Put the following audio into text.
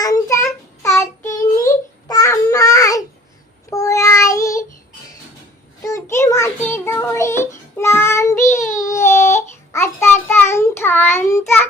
tanza tatini tamal poyari tuti mati doi nambi atatan tanza